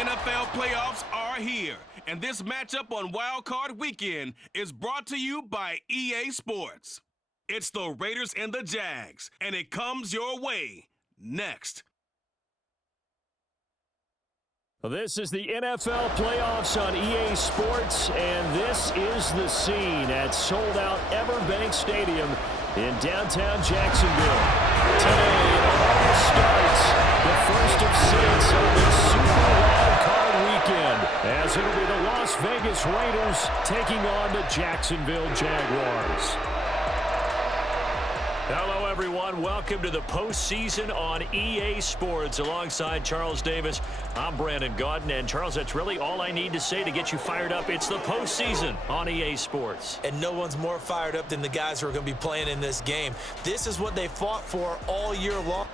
NFL playoffs are here, and this matchup on Wild Card Weekend is brought to you by EA Sports. It's the Raiders and the Jags, and it comes your way next. This is the NFL playoffs on EA Sports, and this is the scene at sold-out Everbank Stadium in downtown Jacksonville. Today, it all starts the first of 6 on this Super Wild Card Weekend, as it'll be the Las Vegas Raiders taking on the Jacksonville Jaguars. Hello, everyone. Welcome to the postseason on EA Sports. Alongside Charles Davis, I'm Brandon Gaudin. And, Charles, that's really all I need to say to get you fired up. It's the postseason on EA Sports. And no one's more fired up than the guys who are going to be playing in this game. This is what they fought for all year long.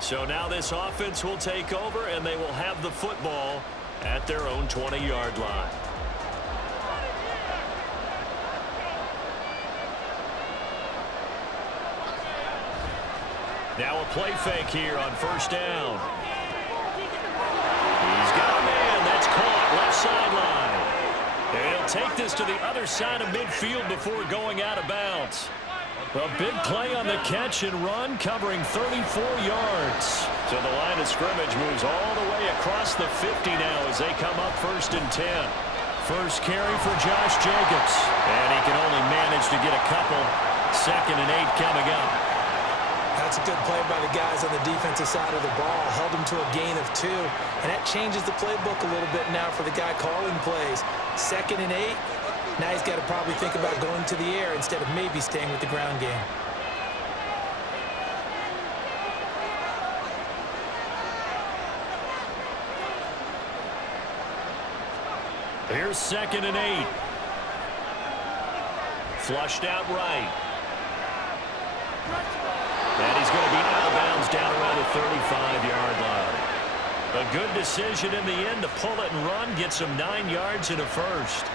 So now this offense will take over, and they will have the football at their own 20-yard line. Now a play fake here on first down. He's got a man. That's caught left sideline. And he'll take this to the other side of midfield before going out of bounds. A big play on the catch and run, covering 34 yards. So the line of scrimmage moves all the way across the 50 now as they come up 1st and 10. First carry for Josh Jacobs. And he can only manage to get a couple. 2nd and 8 coming up. That's a good play by the guys on the defensive side of the ball. Held him to a gain of 2. And that changes the playbook a little bit now for the guy calling plays. 2nd and 8. Now he's got to probably think about going to the air instead of maybe staying with the ground game. Here's 2nd and 8. Flushed out right. And he's going to be out of bounds down around the 35-yard line. A good decision in the end to pull it and run, get some 9 yards and a first.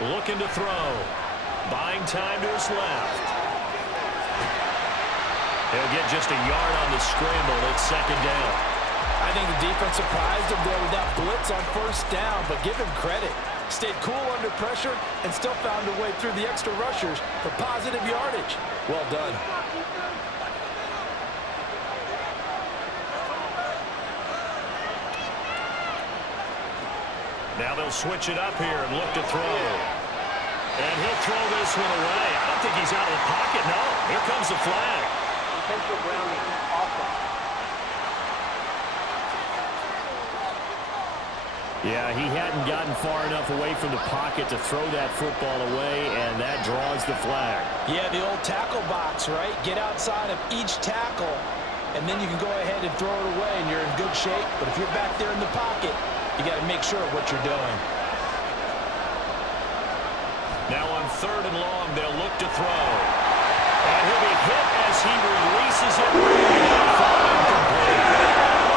Looking to throw. Buying time to his left. He'll get just a yard on the scramble. It's 2nd down. I think the defense surprised him there with that blitz on first down, but give him credit. Stayed cool under pressure and still found a way through the extra rushers for positive yardage. Well done. Now they'll switch it up here and look to throw. And he'll throw this one away. I don't think he's out of the pocket. No, here comes the flag. Intentional grounding. Awesome. Yeah, he hadn't gotten far enough away from the pocket to throw that football away, and that draws the flag. Yeah, the old tackle box, right? Get outside of each tackle, and then you can go ahead and throw it away, and you're in good shape. But if you're back there in the pocket, you got to make sure of what you're doing. Now on 3rd and long, they'll look to throw. And he'll be hit as he releases it.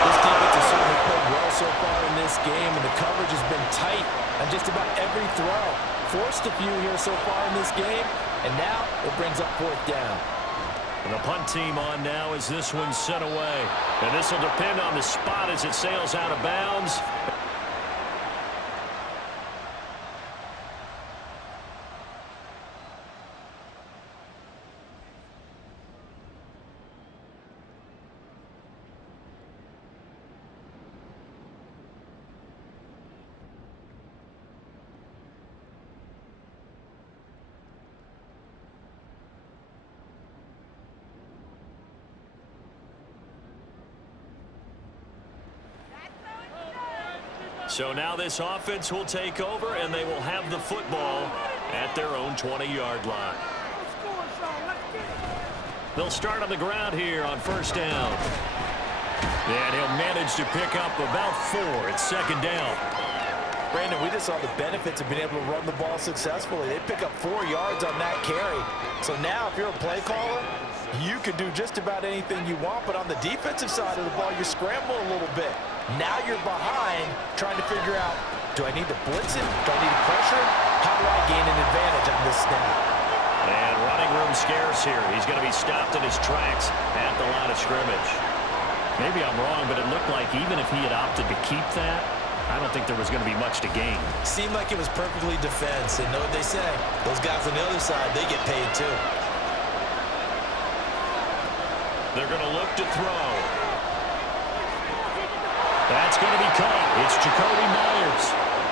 This defense has certainly played well so far in this game, and the coverage has been tight on just about every throw. Forced a few here so far in this game, and now it brings up 4th down. And the punt team on now as this one's sent away. And this will depend on the spot as it sails out of bounds. So now this offense will take over, and they will have the football at their own 20-yard line. They'll start on the ground here on first down. And he'll manage to pick up about 4 at second down. Brandon, we just saw the benefits of being able to run the ball successfully. They pick up 4 yards on that carry. So now if you're a play caller, you can do just about anything you want. But on the defensive side of the ball, you scramble a little bit. Now you're behind trying to figure out, do I need to blitz him? Do I need to pressure him? How do I gain an advantage on this snap? And running room scarce here. He's going to be stopped in his tracks at the line of scrimmage. Maybe I'm wrong, but it looked like even if he had opted to keep that, I don't think there was going to be much to gain. Seemed like it was perfectly defense. And know what they say? Those guys on the other side, they get paid too. They're going to look to throw. That's going to be caught. It's Jacoby Myers.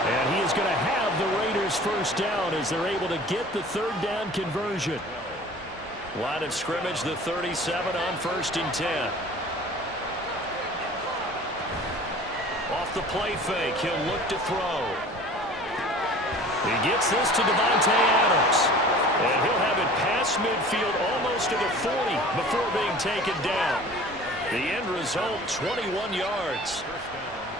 And he is going to have the Raiders first down as they're able to get the third down conversion. Line of scrimmage, the 37 on first and 10. Off the play fake, he'll look to throw. He gets this to Devontae Adams. And he'll have it past midfield almost to the 40 before being taken down. The end result, 21 yards.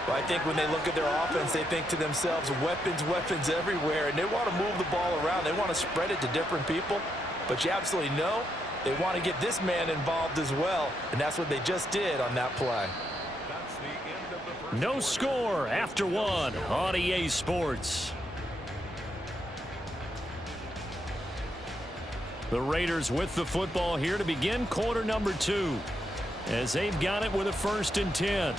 Well, I think when they look at their offense, they think to themselves, weapons, weapons everywhere, and they want to move the ball around. They want to spread it to different people, but you absolutely know they want to get this man involved as well, and that's what they just did on that play. No score after 1 on EA Sports. The Raiders with the football here to begin quarter number 2 as they've got it with a first and 10.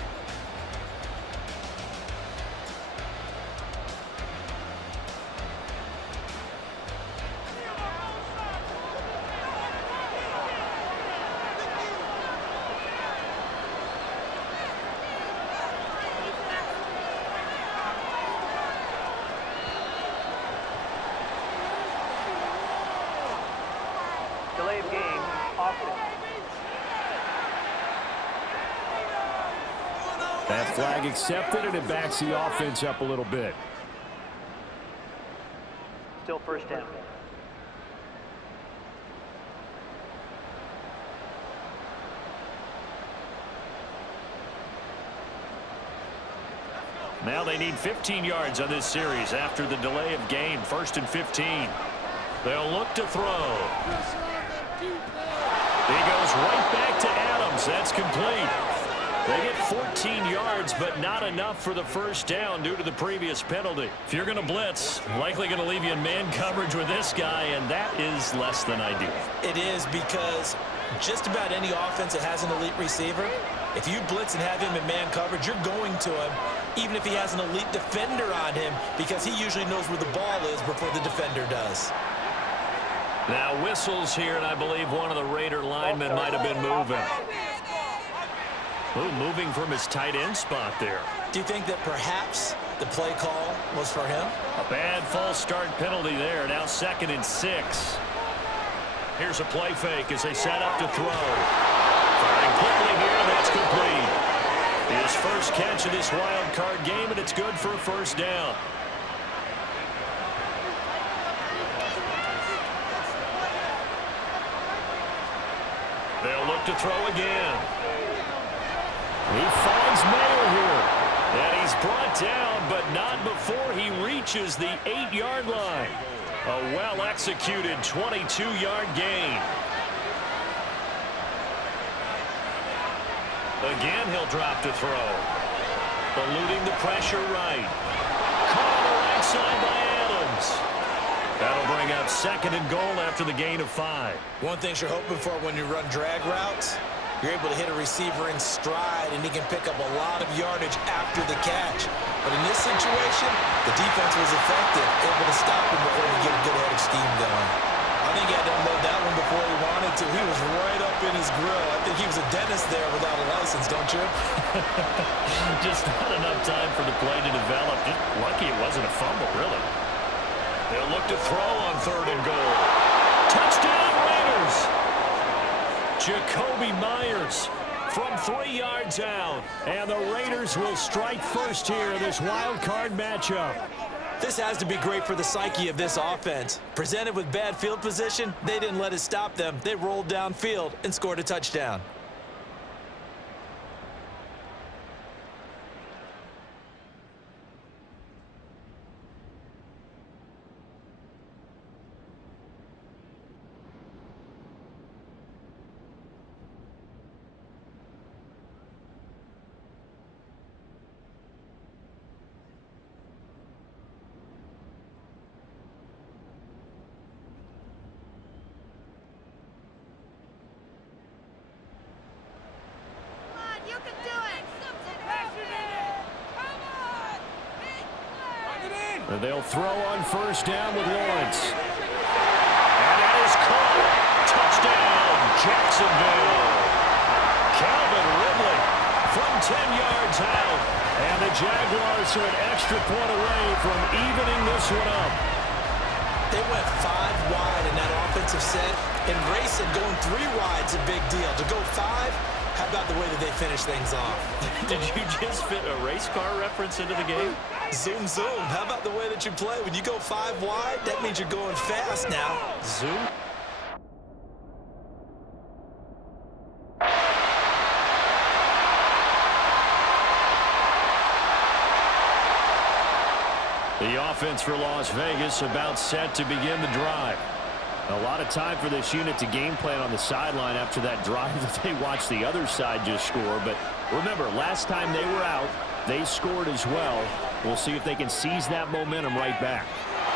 Delay of game, offense. That flag accepted, and it backs the offense up a little bit. Still first down. Now they need 15 yards on this series after the delay of game. First and 15. They'll look to throw. He goes right back to Adams. That's complete. They get 14 yards, but not enough for the first down due to the previous penalty. If you're going to blitz, likely going to leave you in man coverage with this guy, and that is less than ideal. It is, because just about any offense that has an elite receiver, if you blitz and have him in man coverage, you're going to him, even if he has an elite defender on him, because he usually knows where the ball is before the defender does. Now whistles here, and I believe one of the Raider linemen might have been moving. Ooh, moving from his tight end spot there. Do you think that perhaps the play call was for him? A bad false start penalty there. Now second and 6. Here's a play fake as they set up to throw. Firing quickly here, and that's complete. His first catch of this wild card game, and it's good for a first down. They'll look to throw again. He finds Mayer here. And he's brought down, but not before he reaches the 8-yard line. A well-executed 22-yard gain. Again, he'll drop to throw. Eluding the pressure right. Caught on the right side by Adams. That'll bring up second and goal after the gain of 5. One thing you're hoping for when you run drag routes, you're able to hit a receiver in stride, and he can pick up a lot of yardage after the catch. But in this situation, the defense was effective, able to stop him before he get a good head of steam going. I think he had to unload that one before he wanted to. He was right up in his grill. I think he was a dentist there without a license, don't you? Just not enough time for the play to develop. Just lucky it wasn't a fumble, really. They'll look to throw on third and goal. Touchdown, Raiders! Jacoby Myers from 3 yards out. And the Raiders will strike first here in this wild card matchup. This has to be great for the psyche of this offense. Presented with bad field position, they didn't let it stop them. They rolled downfield and scored a touchdown. And they'll throw on first down with Lawrence. And that is caught. Touchdown, Jacksonville. Calvin Ridley from 10 yards out. And the Jaguars are an extra point away from evening this one up. They went 5 wide in that offensive set. And racing going 3 wide's a big deal. To go 5, how about the way that they finish things off? Did you just fit a race car reference into the game? Zoom, zoom. How about the way that you play? When you go 5 wide, that means you're going fast now. Zoom. The offense for Las Vegas about set to begin the drive. A lot of time for this unit to game plan on the sideline after that drive that they watched the other side just score. But remember, last time they were out, they scored as well. We'll see if they can seize that momentum right back.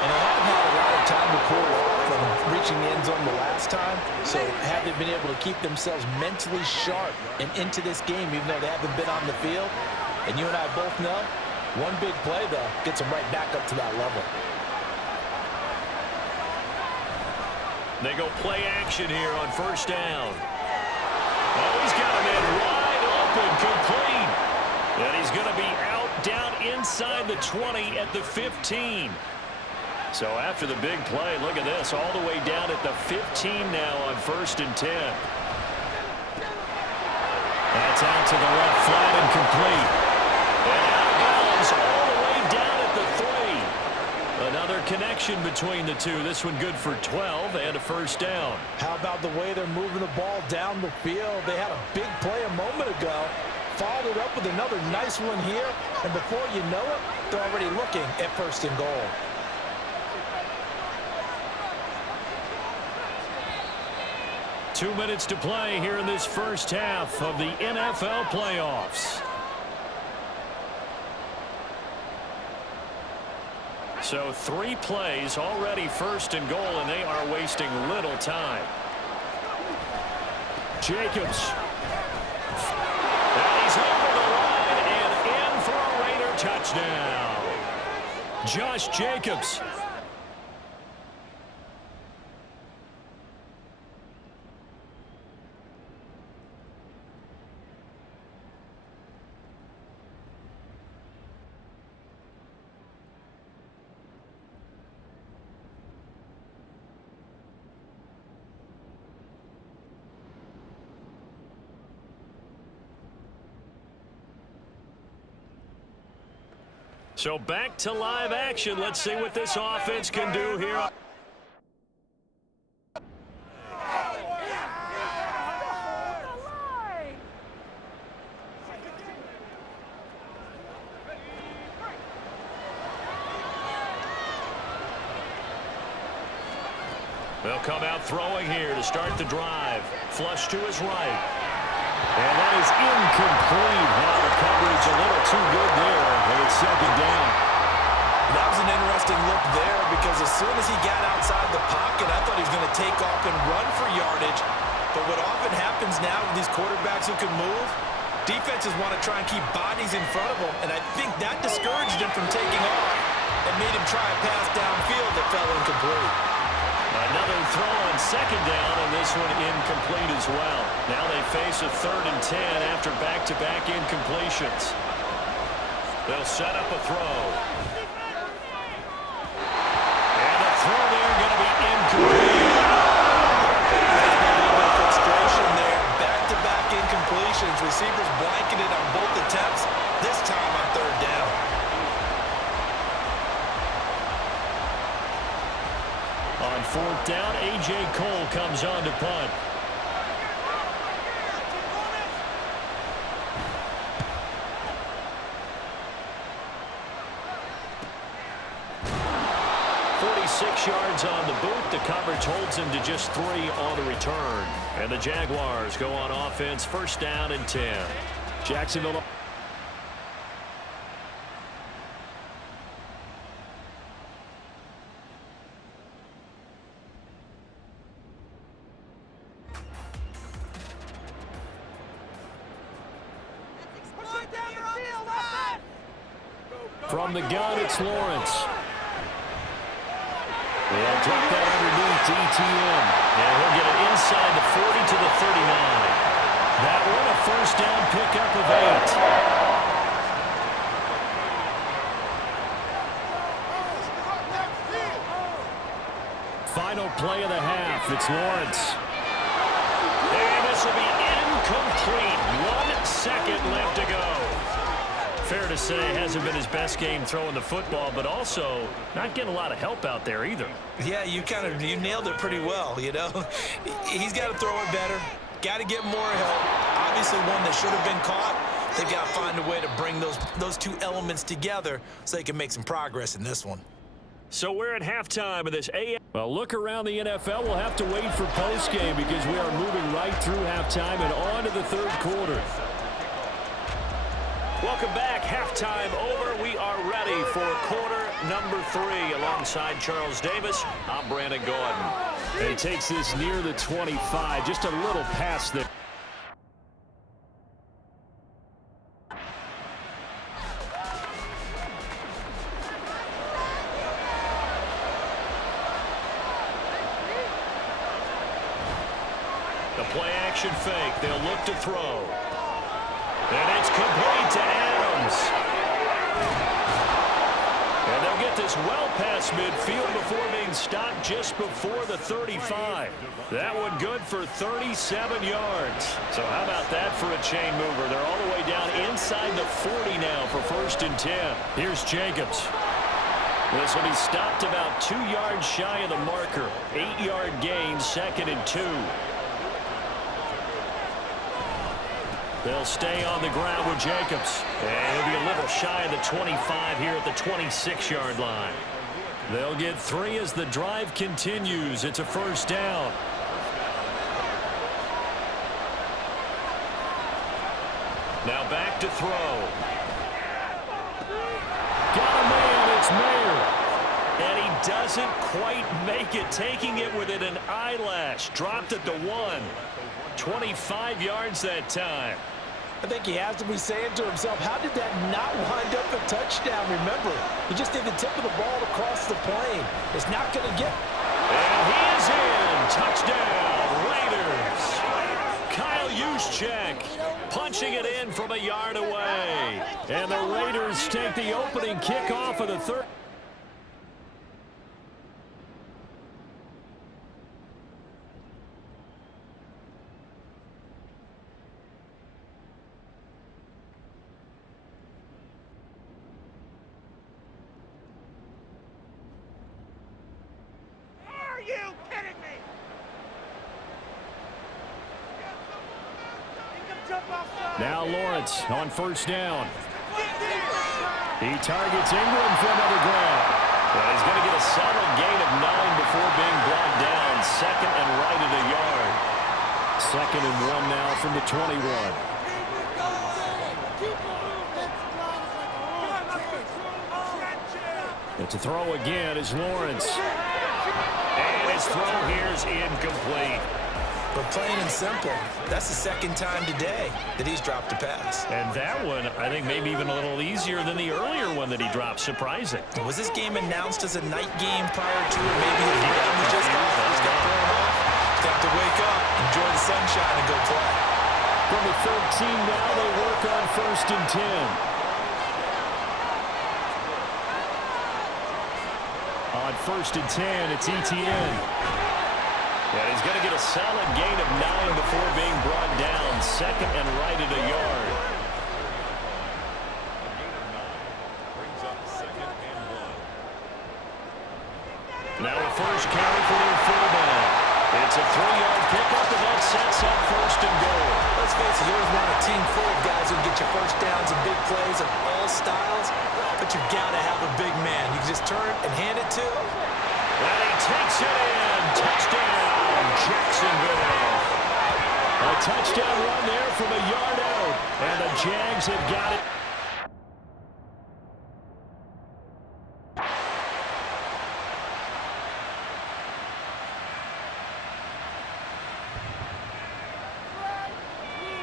And they haven't had a lot of time to pull from reaching the end zone the last time, so haven't been able to keep themselves mentally sharp and into this game, even though they haven't been on the field. And you and I both know, one big play, though, gets them right back up to that level. They go play action here on first down. Oh, he's got him in wide open, complete. And he's going to be out down inside the 20 at the 15. So after the big play, look at this, all the way down at the 15 now on 1st and 10. That's out to the left flat and complete. And out of bounds all the way down at the 3. Another connection between the two. This one good for 12 and a first down. How about the way they're moving the ball down the field? They had a big play a moment ago. Followed up with another nice one here. And before you know it, they're already looking at 1st and goal. Two minutes to play here in this first half of the NFL playoffs. So 3 plays already 1st and goal, and they are wasting little time. Jacobs. And he's over the line and in for a Raider touchdown. Josh Jacobs. So back to live action. Let's see what this offense can do here. They'll come out throwing here to start the drive. Flush to his right. And that is incomplete. Now the coverage a little too good there, and it's 2nd down. That was an interesting look there because as soon as he got outside the pocket, I thought he was going to take off and run for yardage. But what often happens now with these quarterbacks who can move, defenses want to try and keep bodies in front of them, and I think that discouraged him from taking off and made him try a pass downfield that fell incomplete. Another throw on 2nd down, and this one incomplete as well. Now they face a 3rd and 10 after back-to-back incompletions. They'll set up a throw. And the throw there going to be incomplete. There's been a little bit of frustration there. Back-to-back incompletions. We making it on both attempts, this time on third down. On fourth down, A.J. Cole comes on to punt. Yards on the boot. The coverage holds him to just 3 on the return. And the Jaguars go on offense, first down and 10. Jacksonville. From the gun, it's Lawrence. They'll drop that underneath to ETN. And he'll get it inside the 40 to the 39. That one a first down pickup of 8. Final play of the half. It's Lawrence. And this will be incomplete. 1 second left to go. Fair to say, hasn't been his best game throwing the football, but also not getting a lot of help out there either. Yeah, you nailed it pretty well, you know. He's got to throw it better. Got to get more help. Obviously one that should have been caught. They've got to find a way to bring those two elements together so they can make some progress in this one. So we're at halftime of this AM. Well, look around the NFL. We'll have to wait for postgame because we are moving right through halftime and on to the third quarter. Welcome back. Halftime over. We are ready for quarter number 3. Alongside Charles Davis, I'm Brandon Gordon. And he takes this near the 25. Just a little past the... The play action fake. They'll look to throw. And it's complete to Adams. And they'll get this well past midfield before being stopped just before the 35. That one good for 37 yards. So how about that for a chain mover? They're all the way down inside the 40 now for first and 10. Here's Jacobs. This will be stopped about 2 yards shy of the marker. 8-yard gain, second and 2. They'll stay on the ground with Jacobs. And he'll be a little shy of the 25 here at the 26-yard line. They'll get 3 as the drive continues. It's a first down. Now back to throw. Got a man. It's Mayer. And he doesn't quite make it, taking it within an eyelash. Dropped at the 1. 25 yards that time. I think he has to be saying to himself, how did that not wind up a touchdown? Remember, you just need the tip of the ball to cross the plane. It's not going to get... And he is in. Touchdown, Raiders. Kyle Juszczyk punching it in from a yard away. And the Raiders take the opening kickoff of the third. Now Lawrence on first down. He targets Ingram for another grab. Well, he's going to get a solid gain of 9 before being brought down. Second and right at a yard. Second and 1 now from the 21. But to throw again is Lawrence. And his throw here is incomplete. But plain and simple, that's the second time today that he's dropped a pass. And that one, I think, maybe even a little easier than the earlier one that he dropped. Surprising. Was this game announced as a night game prior to it? Maybe his brain was just off. He's got thrown off. He's got to wake up, enjoy the sunshine, and go play. From the 13 now, they work on first and 10. On first and 10, it's ETN. And he's going to get a solid gain of 9 before being brought down. Second and right at a yard. the first carry for their fullback. It's a 3-yard pickup, and that sets up first and goal. Let's face it, you always want a team full of guys who can get you first downs and big plays of all styles, but you've got to have a big man. You can just turn and hand it to. And he takes it in. Touchdown, Jacksonville. A touchdown run there from a yard out, and the Jags have got it.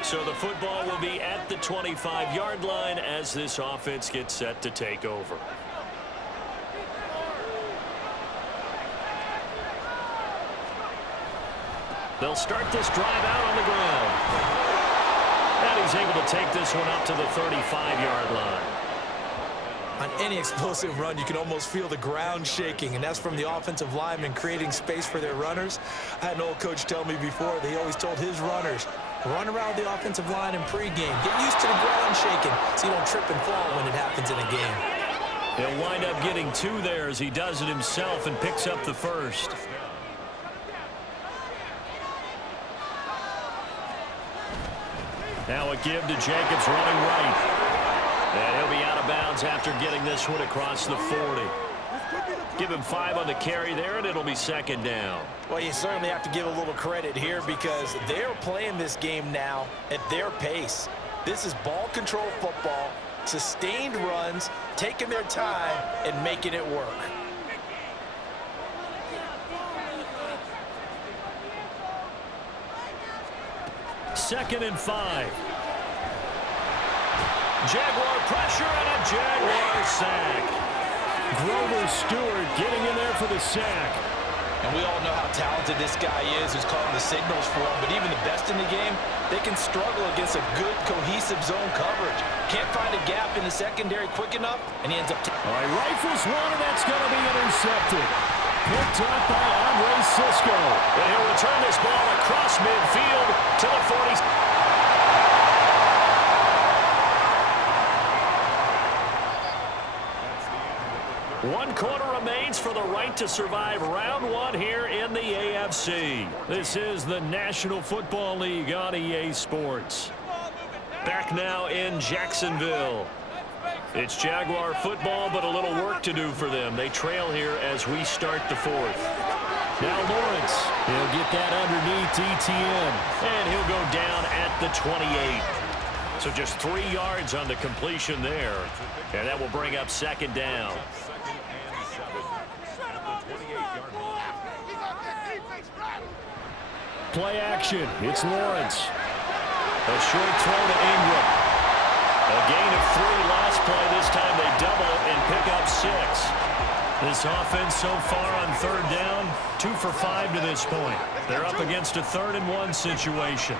So the football will be at the 25-yard line as this offense gets set to take over. They'll start this drive out on the ground. And he's able to take this one up to the 35-yard line. On any explosive run, you can almost feel the ground shaking, and that's from the offensive linemen creating space for their runners. I had an old coach tell me before that he always told his runners, run around the offensive line in pregame. Get used to the ground shaking so you don't trip and fall when it happens in a game. He'll wind up getting 2 there as he does it himself and picks up the first. Now a give to Jacobs running right. And he'll be out of bounds after getting this one across the 40. Give him 5 on the carry there, and it'll be second down. Well, you certainly have to give a little credit here because they're playing this game now at their pace. This is ball control football, sustained runs, taking their time, and making it work. Second and 5. Jaguar pressure and a Jaguar sack. Grover Stewart getting in there for the sack. And we all know how talented this guy is who's calling the signals for him, but even the best in the game, they can struggle against a good, cohesive zone coverage. Can't find a gap in the secondary quick enough, and he ends up... All right, rifles one, and that's going to be intercepted. Picked up by Andre Cisco. And he'll return this ball across midfield to the 40. One quarter remains for the right to survive round 1 here in the AFC. This is the National Football League on EA Sports. Back now in Jacksonville. It's Jaguar football, but a little work to do for them. They trail here as we start the 4th. Now Lawrence, he'll get that underneath ETN, and he'll go down at the 28. So just 3 yards on the completion there, and that will bring up second down. Play action. It's Lawrence. A short throw to Ingram. A gain of 3 last play. This time they double and pick up 6. This offense so far on 3rd down, 2 for 5 to this point. They're up against a 3rd and 1 situation.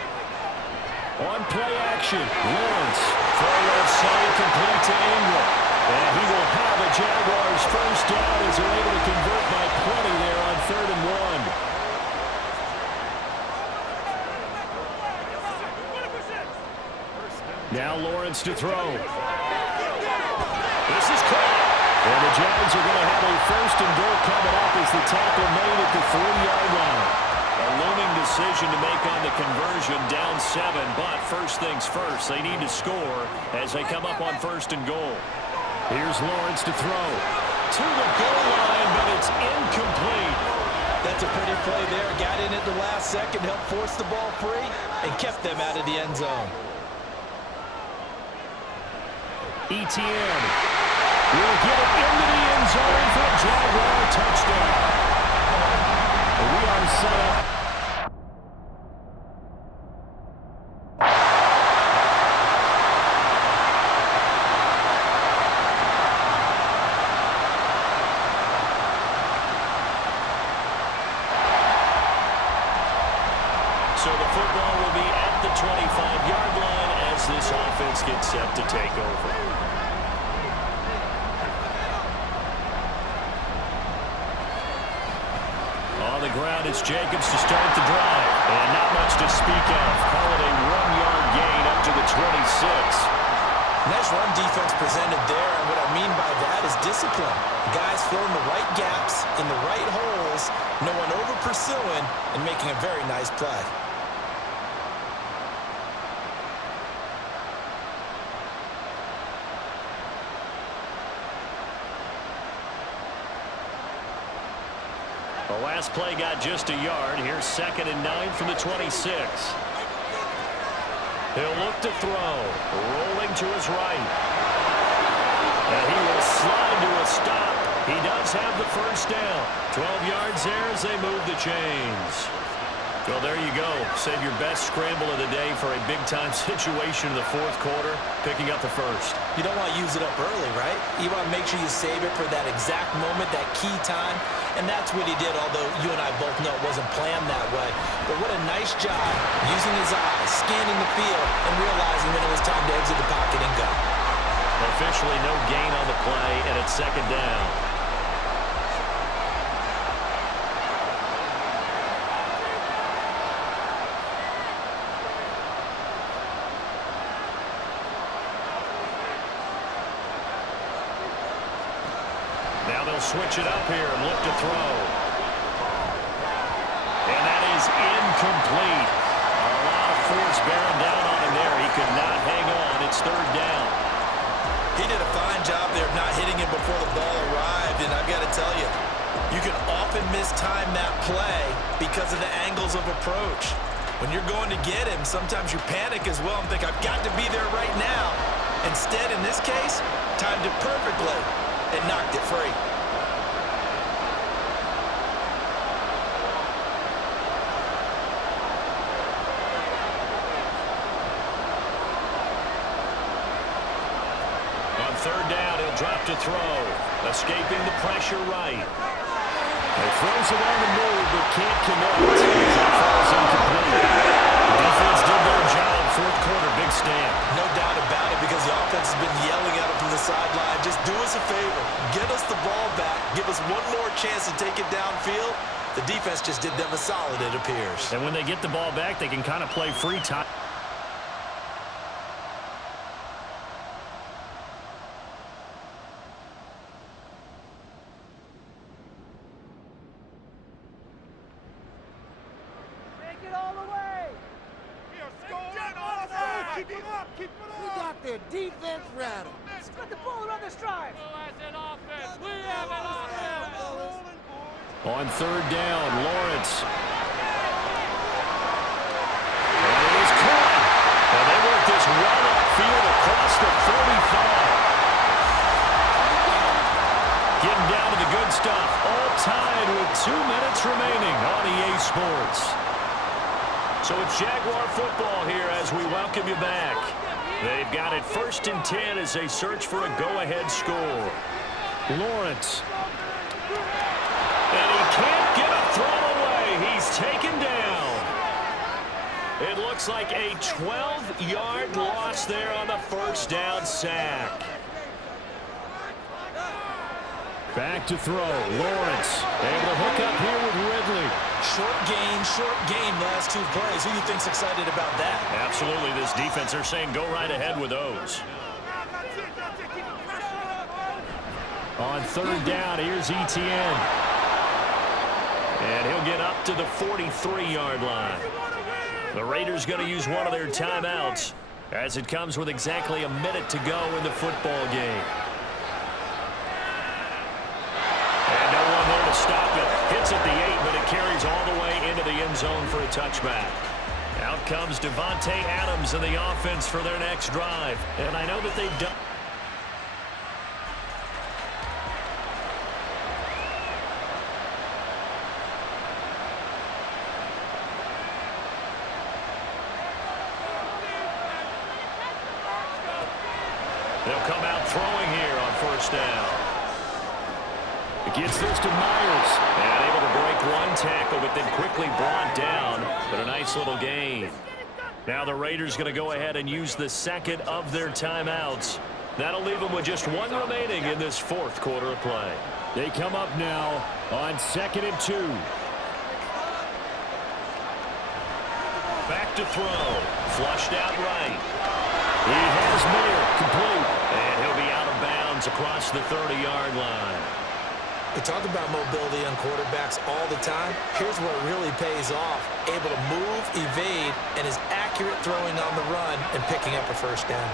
On play action, Lawrence. Throw left side complete to Ingram. And he will have a Jaguars first down as they're able to convert by 20 there on 3rd and 1. Now Lawrence to throw. This is caught. And the Jags are going to have a first and goal coming up as the tackle made at the 3-yard line. A looming decision to make on the conversion, down 7, but first things first, they need to score as they come up on first and goal. Here's Lawrence to throw. To the goal line, but it's incomplete. That's a pretty play there. Got in at the last second, helped force the ball free, and kept them out of the end zone. ETN will get it into the end zone for a Jaguar touchdown. We are set up. So the football will be at the 25-yard line as this offense gets set to take over. On the ground, it's Jacobs to start the drive. And not much to speak of. Call it a 1-yard gain up to the 26. Nice run defense presented there, and what I mean by that is discipline. Guys filling the right gaps in the right holes, no one over-pursuing, and making a very nice play. The last play got just a yard. Here's 2nd and 9 from the 26. He'll look to throw. Rolling to his right. And he will slide to a stop. He does have the first down. 12 yards there as they move the chains. Well, there you go. Save your best scramble of the day for a big-time situation in the 4th quarter, picking up the first. You don't want to use it up early, right? You want to make sure you save it for that exact moment, that key time, and that's what he did, although you and I both know it wasn't planned that way. But what a nice job using his eyes, scanning the field, and realizing when it was time to exit the pocket and go. Officially no gain on the play, and it's 2nd down. Now they'll switch it up here and look to throw. And that is incomplete. A lot of force bearing down on him there. He could not hang on. It's 3rd down. He did a fine job there of not hitting him before the ball arrived, and I've got to tell you, you can often mistime that play because of the angles of approach. When you're going to get him, sometimes you panic as well and think, I've got to be there right now. Instead, in this case, timed it perfectly and knocked it free. On 3rd down, he'll drop to throw. Escaping the pressure right. He throws it on the move, but can't connect. That falls incomplete. The defense did their job. 4th quarter, big stand. No doubt about it, because the offense has been yelling at him from the sideline. Just do us a favor. Get us the ball back. Give us one more chance to take it downfield. The defense just did them a solid, it appears. And when they get the ball back, they can kind of play free time. Defense rattle. Spread the ball around the stripe. On 3rd down, Lawrence. And it is caught. And they work this run upfield across the 45. Getting down to the good stuff. All tied with 2 minutes remaining on EA Sports. So it's Jaguar football here as we welcome you back. They've got it 1st and 10 as they search for a go-ahead score. Lawrence. And he can't get a throw away. He's taken down. It looks like a 12-yard loss there on the 1st down sack. Back to throw. Lawrence able to hook up here with Ridley. Short gain last 2 plays. Who do you think's excited about that? Absolutely, this defense, they're saying go right ahead with those. On 3rd down, here's Etienne. And he'll get up to the 43-yard line. The Raiders going to use one of their timeouts as it comes with exactly a minute to go in the football game. And no one there to stop it. Hits at the 8, but it carries all the way into the end zone for a touchback. Out comes Devontae Adams in the offense for their next drive. And I know that they've done... They'll come out throwing here on 1st down. Gets this to Myers. And able to break one tackle, but then quickly brought down. But a nice little gain. Now the Raiders going to go ahead and use the 2nd of their timeouts. That'll leave them with just 1 remaining in this 4th quarter of play. They come up now on 2nd and 2. Back to throw. Flushed out right. He has Mayer complete. across the 30-yard line. We talk about mobility on quarterbacks all the time. Here's where it really pays off. Able to move, evade, and is accurate throwing on the run and picking up a first down.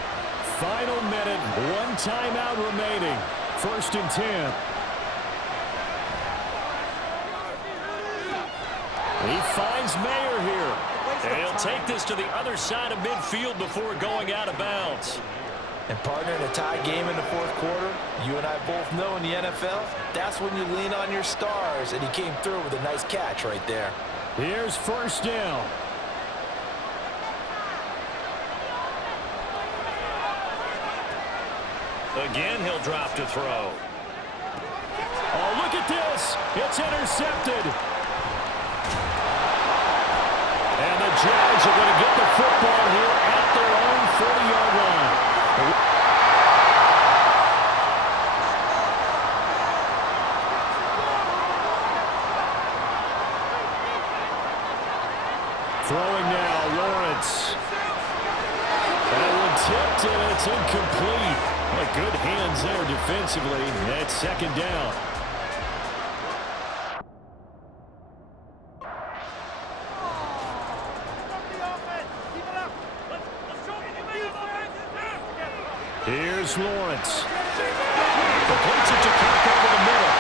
Final minute, one timeout remaining. 1st and 10. He finds Mayer here. And he'll take this to the other side of midfield before going out of bounds. And partner, in a tie game in the 4th quarter, you and I both know in the NFL, that's when you lean on your stars, and he came through with a nice catch right there. Here's 1st down. Again, he'll drop to throw. Oh, look at this. It's intercepted. And the Jags are going to get the football here at their own 40-yard line. Throwing now, Lawrence. That one tipped, and it's incomplete. Well, good hands there defensively. That's 2nd down. Here's Lawrence. Completes it to Kirk over the middle.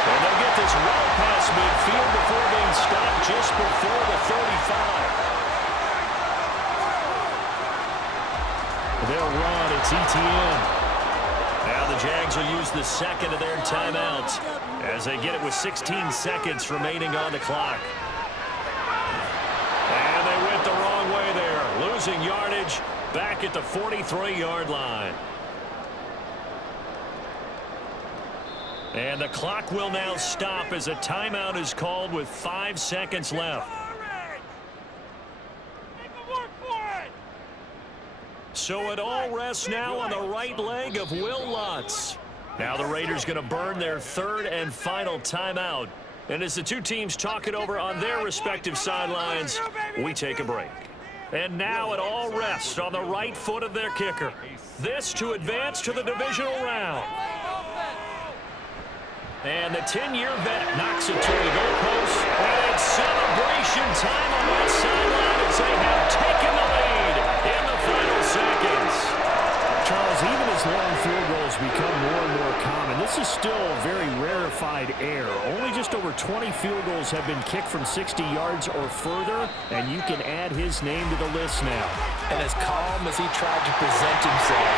And they'll get this well past midfield before being stopped just before the 35. They'll run. It's ETN. Now the Jags will use the 2nd of their timeouts as they get it with 16 seconds remaining on the clock. And they went the wrong way there, losing yardage back at the 43-yard line. And the clock will now stop as a timeout is called with 5 seconds left. So it all rests now on the right leg of Will Lutz. Now the Raiders going to burn their 3rd and final timeout. And as the two teams talk it over on their respective sidelines, we take a break. And now it all rests on the right foot of their kicker. This to advance to the divisional round. And the 10-year vet knocks it toward the goalpost. And it's celebration time on that sideline as they have taken the lead in the final seconds. Charles, even as long field goals become more and more common, this is still a very rarefied air. Only just over 20 field goals have been kicked from 60 yards or further, and you can add his name to the list now. And as calm as he tried to present himself,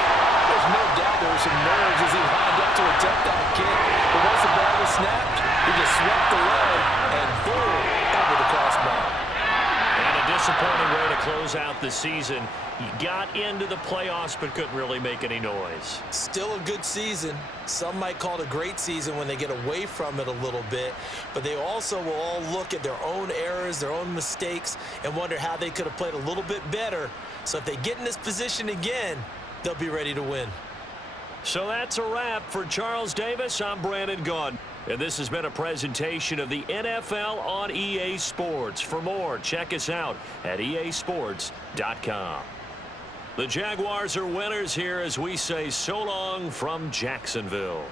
there's no doubt there were some nerves as he lined up to attempt that kick. But once the ball was snapped, he just swept the leg and boom, over the crossbar. And a disappointing way to close out the season. He got into the playoffs but couldn't really make any noise. Still a good season. Some might call it a great season when they get away from it a little bit, but they also will all look at their own errors, their own mistakes, and wonder how they could have played a little bit better. So if they get in this position again, they'll be ready to win. So that's a wrap for Charles Davis. I'm Brandon Gaudin. And this has been a presentation of the NFL on EA Sports. For more, check us out at easports.com. The Jaguars are winners here as we say so long from Jacksonville.